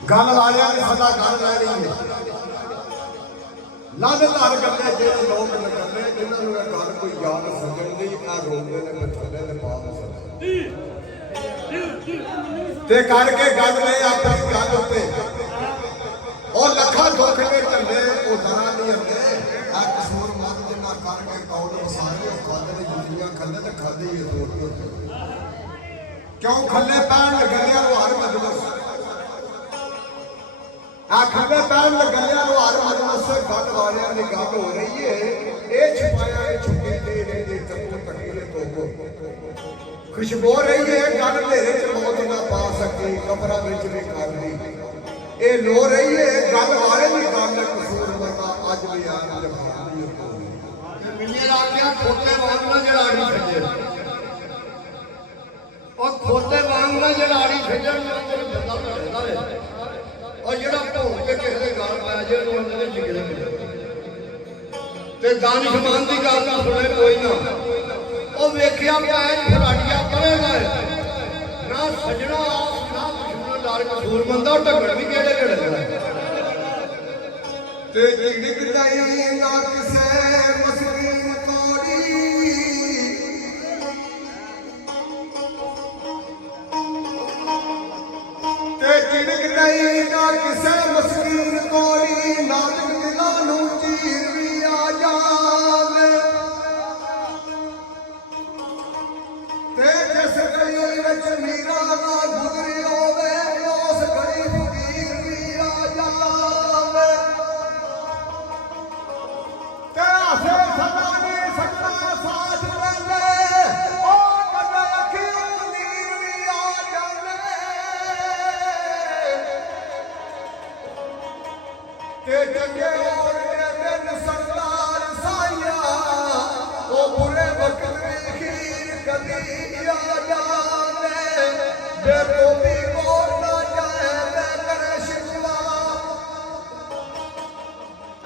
गल वाले ने सदा गल लै रही है लानतदार गल्ले जेडे लोग निकलने जिन्होंने यह गल कोई याद समझण दी आ रोकदे ने थल्ले ने पा ते करके गल ले अपनी गल उत्ते और लखा दुख ने चले वो दरा नहीं आते आ कसूर मत जिन्ना करके कौन वसारे खादे दुनिया खल्ले ते खादे ही रोटी क्यों खल्ले पैन गलियां नु हर मजलिस खल्ले पैन गलियां नु हर मजलिस गल वालियां दी गल हो रही है ये छुपाया ये छुपी दे रही तको तकीले तोको खुशबू रही है गल नेरे च मौत ना पा सकी कब्रां विच भी कर दी ये लो रही है गल वाले दी गल कसूर मरना अज भी यार जफानी हो मिले आखिया खोते वांग ना जड़ाड़ी खजे और खोते वांग ना जड़ाड़ी खजन ना तेरे बंदा रहदा है और जेड़ा भोग के किसी दे गाल पै जाए तो अंदर जिगरे ते दानिशमान दी गल ना सुने कोई ना ओ वेखिया पैन फराड़िया पड़ेगा ना सजना ना दुश्मन डर कसूर मंदा ढगड़ भी केड़े केड़े ते जिगड़ जाई ना किसे मस्कीन कोड़ी ते जिगड़ जाई ना किसे मस्कीन कोड़ी नानक दिलां नू चीर भी आ जावे ते जिस गली विच मीरा ना गुजरी होवे उस गली फकीर भी आ जावे ते हसे सदा नहीं सकता साथ पहले ओ कदे अखियों नीर भी आ जावे ते जगे और दे दिन सरदार साया ओ बुरे वक्त में खीर कदी आ जावे बे तो भी बोल ना जाए बे करे शिकवा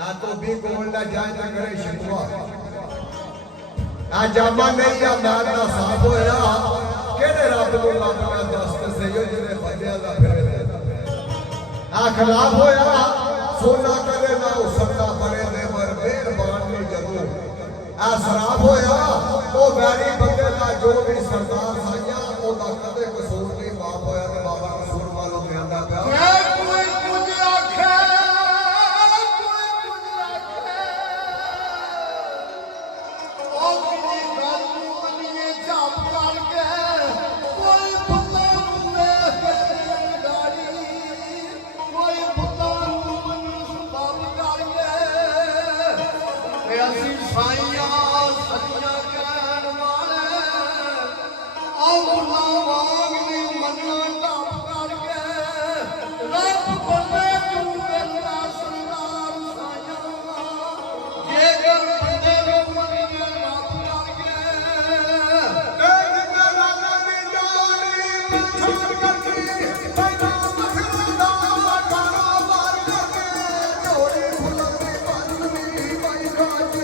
आ तो भी बोल ना जाए ते करे शिकवा आ जामा नहीं आ नाल दा साफ होया केड़े रब नु लगना दस्त से यो जेने बंदियां दा फिरे आ खिलाफ होया सोना करे ना उसका बड़े दे मर मेहरबान ने जदों आ शराब होया ओ वैरी बंदे दा जो भी सरदार साया ओदा कदे कसूर नहीं माफ होया ते बाबा कसूर वालों ते आंदा पिया कोई कुछ आखे ओ किनी गल नू मनिए झाप करके कोई बुता नू वेख के गाड़ी कोई बुता नू ਅਸੀਂ ਸਾਈਆਂ ਸੱਚੀਆਂ ਕਹਿਣ ਵਾਲੇ ਆਉ ਨਾ ਵਾਂਗ ਨਹੀਂ ਮੰਨਣਾ ਢਾਪ ਕਰਕੇ ਰੱਬ ਬੰਦੇ ਤੂੰ ਮੇਰਾ ਸਰਦਾਰ ਸਾਈਆਂ ਜੇਕਰ ਬੰਦੇ ਨੂੰ ਮੰਨੇ ਰੱਬ ਕਰਕੇ ਤੇ ਜਿੰਨਾ ਲਾਲਾ ਦੀ ਜਾਨੀ ਛੋੜ ਕਰਦੀ ਪੈਦਾ ਮਖਰਾ ਦਾ ਕਾਰੋਬਾਰ ਕਰਕੇ ਝੋਲੇ ਫੁੱਲਾਂ ਦੀ ਬੰਦਨੀ ਪਾਈ ਰਾਜ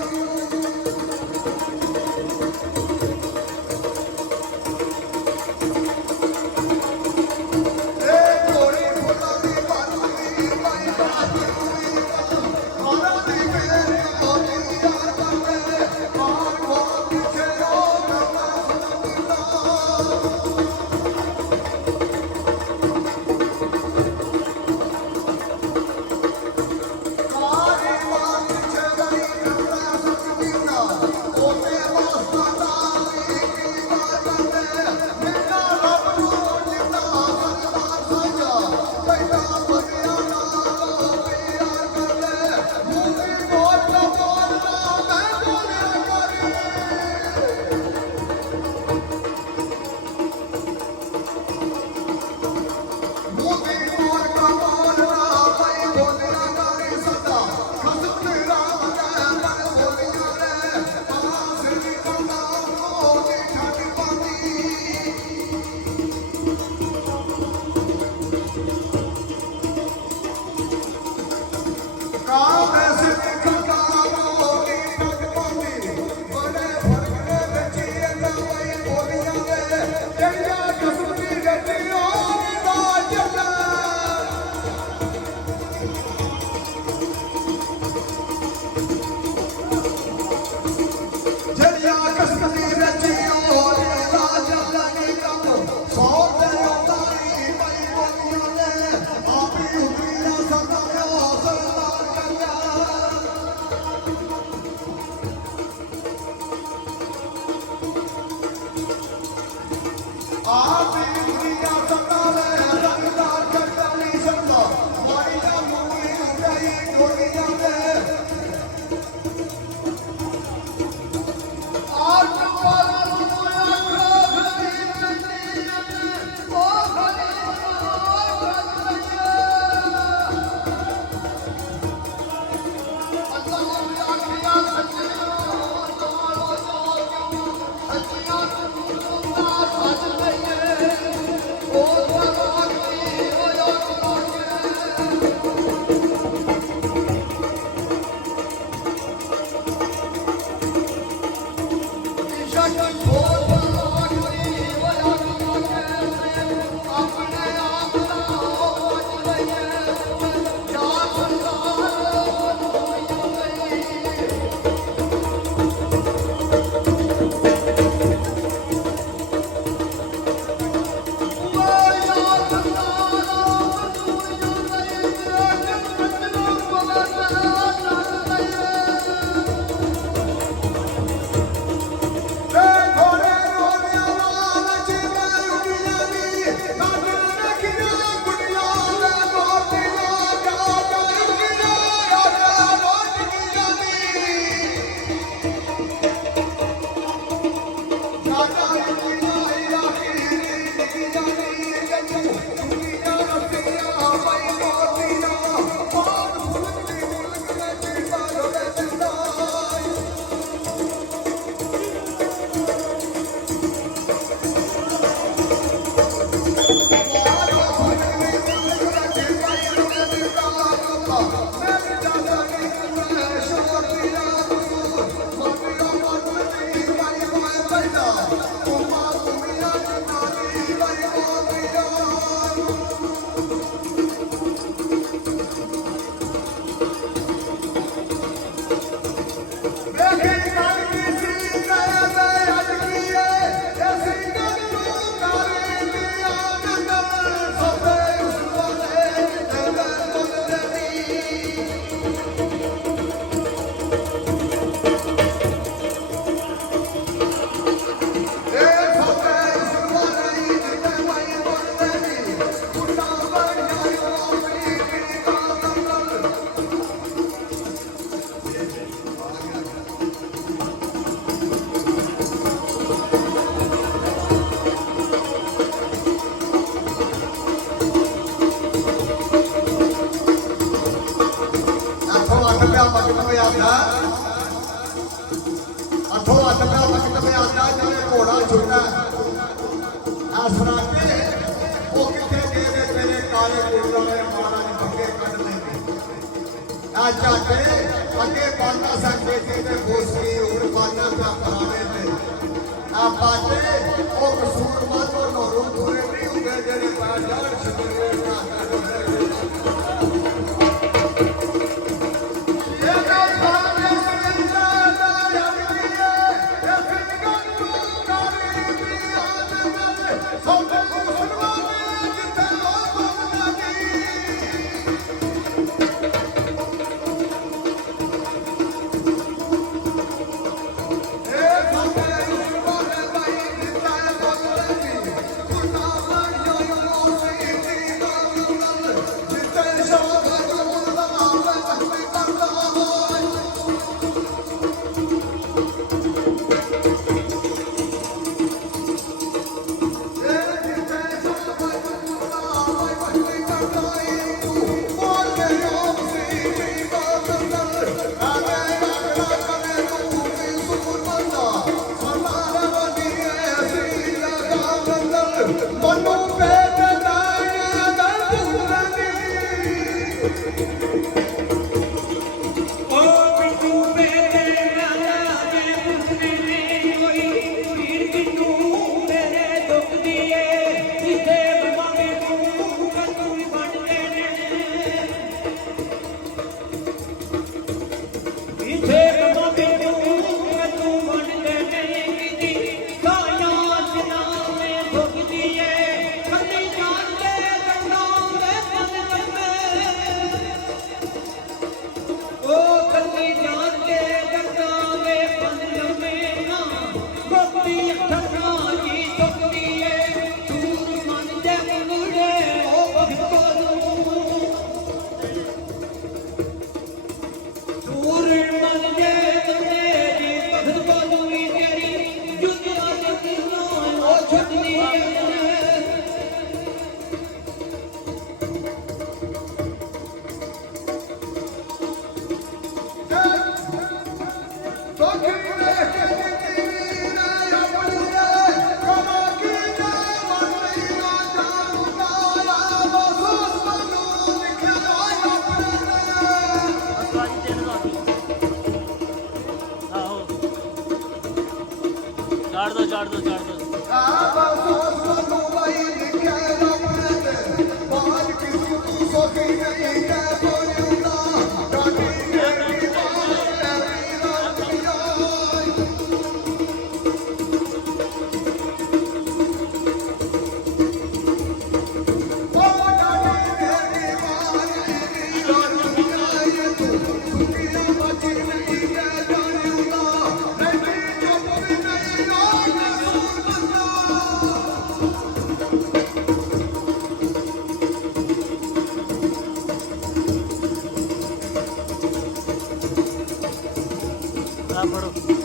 Bro.